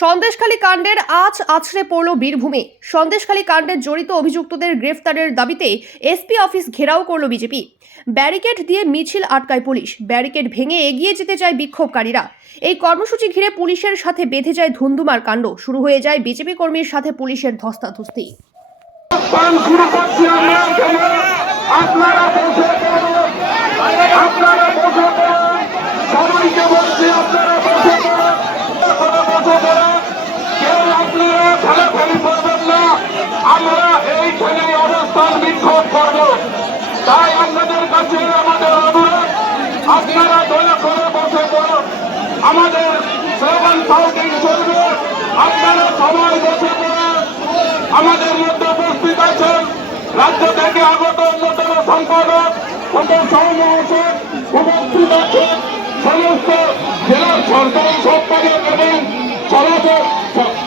সন্দেশখালী কাণ্ডের আজ আছড়ে পড়ল বীরভূমে। সন্দেশখালী কাণ্ডে জড়িত অভিযুক্তদের গ্রেফতারের দাবিতে এসপি অফিস ঘেরাও করল বিজেপি। ব্যারিকেড দিয়ে মিছিল আটকায় পুলিশ। ব্যারিকেড ভেঙে এগিয়ে যেতে চায় বিক্ষোভকারীরা। এই কর্মসূচি ঘিরে পুলিশের সাথে বেঁধে যায় ধুন্ধুমার কাণ্ড। শুরু হয়ে যায় বিজেপি কর্মীর সাথে পুলিশের ধস্তাধস্তি। আপনারা আপনারা বসে পড়ুন সবাইকে বলছি আপনারা বসে পড়ুন এখনও বসে পড়ুন কেউ আপনারা খেলাখেলি করবেন না আমরা এইখানে অবস্থান বিক্ষোভ করব তাই আপনাদের কাছে আমাদের অনুরোধ আপনারা দয়া করে বসে পড়ুন আমাদের স্লোগান ফাউন্ডিং চলবে আপনারা সবাই বসে পড়ুন আমাদের মধ্যে উপস্থিত আছেন রাজ্য থেকে আগত অন্যতম সম্পাদক ওদের সহমহাসক উপস্থিত আছেন সমস্ত জেলার সরকারি সম্পাদক এবং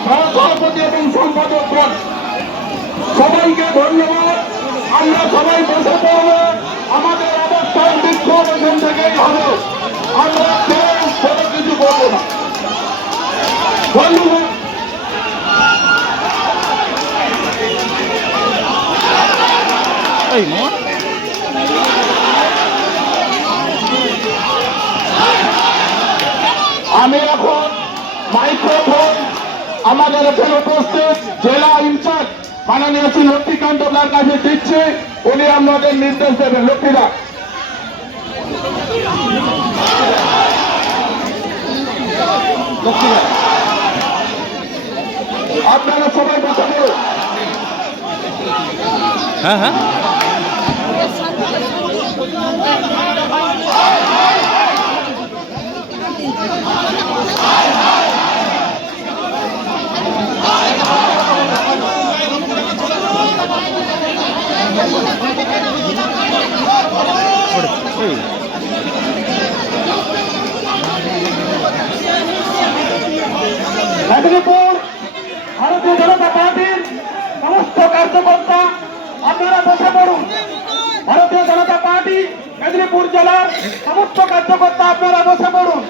সভাপতি এবং সম্পাদকগণ সবাইকে ধন্যবাদ আমরা সবাই বসে পড়ব আমাদের অবস্থান বিক্ষোভ এখান থেকেই হবে। আমরা কেউ কোনো কিছু বলব না। আমি এখন মাইক্রোফোন আমাদের এখানে উপস্থিত জেলা ইনচার্জ মাননীয় শ্রী লক্ষ্মীকান্ত তার কাছে দিচ্ছি, উনি আমাদের নির্দেশ দেবেন। লক্ষ্মীদা। আপনারা সবাই বসে পড়ুন হ্যাঁ হ্যাঁ এই মেদিনীপুর ভারতীয় জনতা পার্টির সমস্ত কার্যকর্তা আপনারা বসে পড়ুন। ভারতীয় জনতা পার্টি মেদিনীপুর জেলার সমস্ত কার্যকর্তা আপনারা বসে পড়ুন।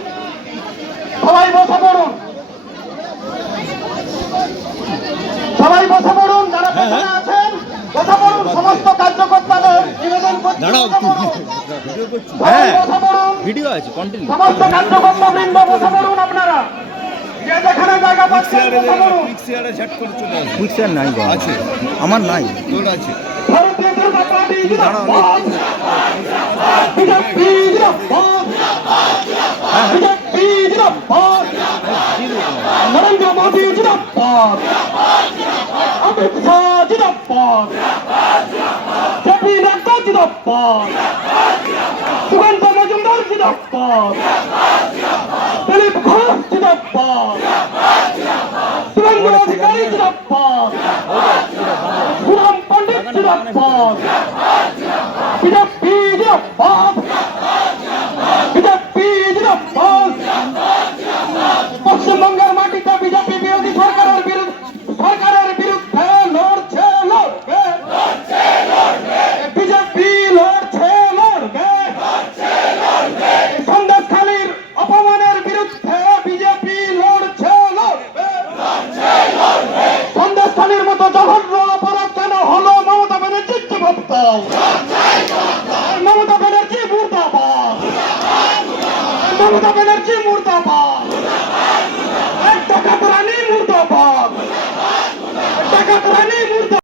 সবাই বসে পড়ুন। সবাই বসে পড়ুন যারা পেছনে আছেন বসে পড়ুন। সমস্ত কার্যকর্তাদের নিবেদন করছি হ্যাঁ। ভিডিও আছে কন্টিনিউ সমস্ত কার্যকর্তা বৃন্দ বসে পড়ুন আপনারা। যে যেখানে জায়গা পাচ্ছেন বসে পড়ুন নাই আছে। আমার নাই। তোর আছে। ভারতীয় জনতা পার্টি দাঁড়াও, জিন্দাবাদ। বিজেপি জিন্দাবাদ। বিজেপি জিন্দাবাদ। নরেন্দ্র মোদী জিন্দাবাদ। অমিত শাহ জিন্দাবাদ। জেপি নাড্ডা জিন্দাবাদ। সুগন্ধ মজুমদার জিন্দাবাদ। Yes, Paul. মমতা ব্যানার্জি মুর্দাবাদ। টাকা পুরানি মুর্দাবাদ। টাকা পুরানি মুর্দাবাদ।